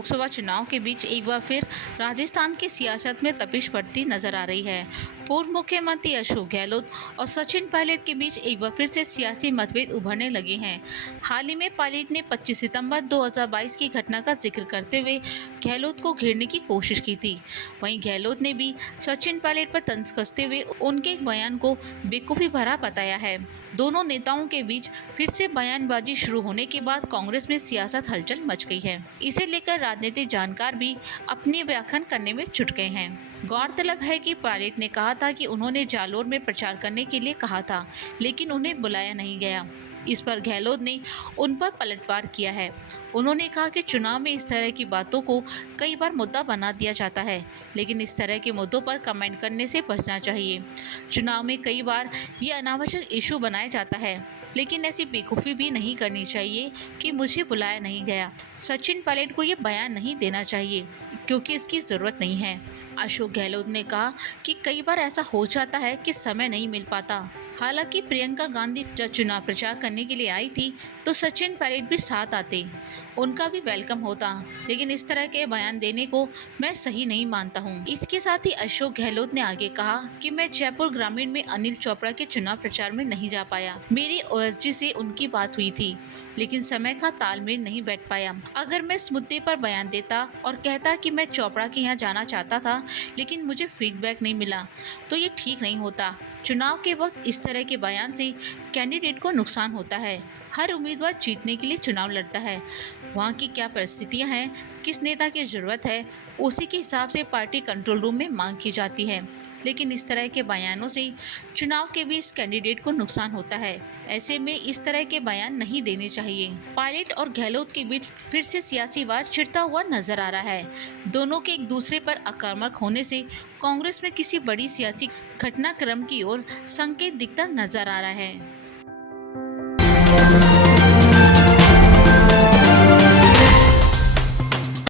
लोकसभा चुनाव के बीच एक बार फिर राजस्थान की सियासत में तपिश बढ़ती नजर आ रही है। पूर्व मुख्यमंत्री अशोक गहलोत और सचिन पायलट के बीच एक बार फिर से सियासी मतभेद उभरने लगे हैं। हाल ही में पायलट ने 25 सितंबर 2022 की घटना का जिक्र करते हुए गहलोत को घेरने की कोशिश की थी। वहीं गहलोत ने भी सचिन पायलट पर तंज कसते हुए उनके एक बयान को बेवकूफ़ी भरा बताया है। दोनों नेताओं के बीच फिर से बयानबाजी शुरू होने के बाद कांग्रेस में सियासत हलचल मच गई है। इसे लेकर राजनीतिक जानकार भी अपनी व्याख्यान करने में जुट गए हैं। गौरतलब है कि पायलट ने कहा था कि उन्होंने जालोर में प्रचार करने के लिए कहा था, लेकिन उन्हें बुलाया नहीं गया। इस पर गहलोत ने उन पर पलटवार किया है। उन्होंने कहा कि चुनाव में इस तरह की बातों को कई बार मुद्दा बना दिया जाता है, लेकिन इस तरह के मुद्दों पर कमेंट करने से बचना चाहिए। चुनाव में कई बार ये अनावश्यक इशू बनाया जाता है, लेकिन ऐसी बेवकूफ़ी भी नहीं करनी चाहिए कि मुझे बुलाया नहीं गया। सचिन पायलट को ये बयान नहीं देना चाहिए क्योंकि इसकी ज़रूरत नहीं है। अशोक गहलोत ने कहा कि कई बार ऐसा हो जाता है कि समय नहीं मिल पाता। हालांकि प्रियंका गांधी जब चुनाव प्रचार करने के लिए आई थी तो सचिन पायलट भी साथ आते, उनका भी वेलकम होता, लेकिन इस तरह के बयान देने को मैं सही नहीं मानता हूं। इसके साथ ही अशोक गहलोत ने आगे कहा कि मैं जयपुर ग्रामीण में अनिल चोपड़ा के चुनाव प्रचार में नहीं जा पाया। मेरी ओएसडी से उनकी बात हुई थी, लेकिन समय का तालमेल नहीं बैठ पाया। अगर मैं इस मुद्दे पर बयान देता और कहता कि मैं चोपड़ा के यहाँ जाना चाहता था, लेकिन मुझे फीडबैक नहीं मिला, तो ये ठीक नहीं होता। चुनाव के वक्त इस तरह के बयान से कैंडिडेट को नुकसान होता है। हर उम्मीदवार जीतने के लिए चुनाव लड़ता है। वहाँ की क्या परिस्थितियाँ हैं, किस नेता की ज़रूरत है, उसी के हिसाब से पार्टी कंट्रोल रूम में मांग की जाती है। लेकिन इस तरह के बयानों से चुनाव के बीच कैंडिडेट को नुकसान होता है। ऐसे में इस तरह के बयान नहीं देने चाहिए। पायलट और गहलोत के बीच फिर से सियासी वार छिड़ता हुआ नजर आ रहा है। दोनों के एक दूसरे पर आक्रामक होने से कांग्रेस में किसी बड़ी सियासी घटनाक्रम की ओर संकेत दिखता नजर आ रहा है।